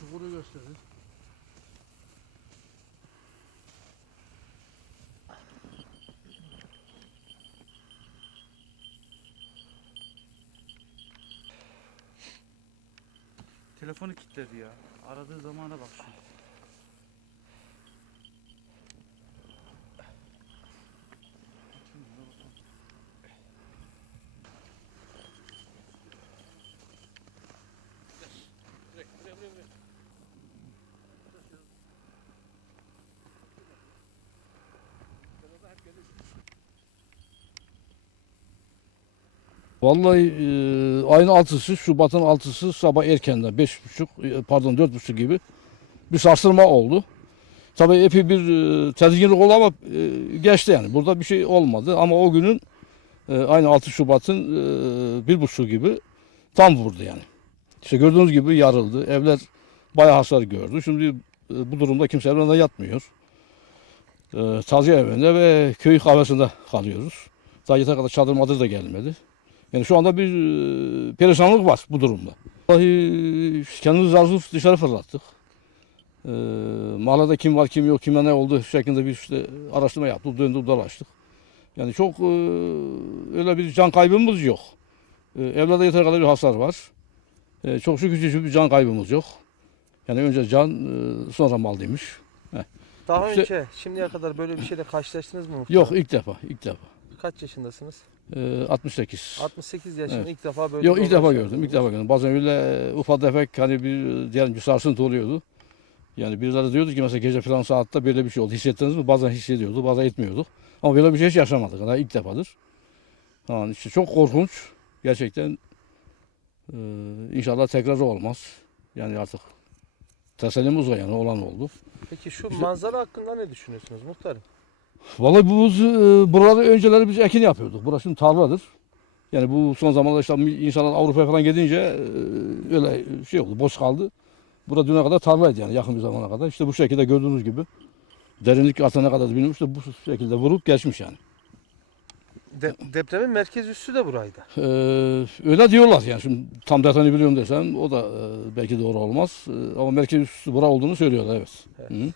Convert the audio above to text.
Çukuru gösterir. Telefonu kilitledi ya. Aradığı zamana bak şu. Vallahi e, ayın 6'sı, Şubat'ın 6'sı sabah erkenden 5.30 e, pardon 4.30 gibi bir sarsılma oldu. Tabii epey bir e, tedirginlik oldu ama e, geçti yani. Burada bir şey olmadı ama o günün e, aynı 6 Şubat'ın e, bir buçuk gibi tam vurdu yani. İşte gördüğünüz gibi yarıldı. Evler bayağı hasar gördü. Şimdi e, bu durumda kimse evlerinde yatmıyor. E, taziye evinde ve köy kahvesinde kalıyoruz. Daha yeter kadar çadır madır da gelmedi. Yani şu anda bir e, perişanlık var bu durumda. Vallahi kendimizi zar zor dışarı fırlattık. E, mahallede kim var kim yok kime ne oldu şeklinde bir işte araştırma yaptık. Döndük dolaştık. Yani çok e, öyle bir can kaybımız yok. E, evlerde yeter kadar bir hasar var. E, çok şükür bir can kaybımız yok. Yani önce can e, sonra mal demiş. Daha İşte- önce şimdiye kadar böyle bir şeyle karşılaştınız mı? muhtarım? Yok ilk defa ilk defa. Kaç yaşındasınız? E, 68. 68 yaşında Evet. ilk defa böyle Yok ilk defa gördüm. ilk defa gördüm. Bazen öyle e, ufak tefek hani bir diyelim ki sarsıntı oluyordu. Yani birileri diyordu ki mesela gece falan saatte böyle bir şey oldu. Hissettiniz mi? Bazen hissediyordu, bazen etmiyorduk. Ama böyle bir şey hiç yaşamadık. Daha ilk defadır. Yani işte çok korkunç. Gerçekten e, inşallah tekrarı olmaz. Yani artık tesellimiz o yani olan oldu. Peki şu manzara hakkında ne düşünüyorsunuz muhtarım? Vallahi bu e, burada önceleri biz ekin yapıyorduk. Burası şimdi tarladır. Yani bu son zamanlarda işte insanlar Avrupa'ya falan gidince e, öyle şey oldu, boş kaldı. Burada düne kadar tarlaydı yani yakın bir zamana kadar. İşte bu şekilde gördüğünüz gibi derinlik atana kadar bilmiyorum işte bu şekilde vurup geçmiş yani. De- depremin merkez üssü de buraydı. Ee, öyle diyorlar yani şimdi tam detayını biliyorum desem o da e, belki doğru olmaz. E, ama merkez üssü bura olduğunu söylüyorlar evet. Evet. Hı.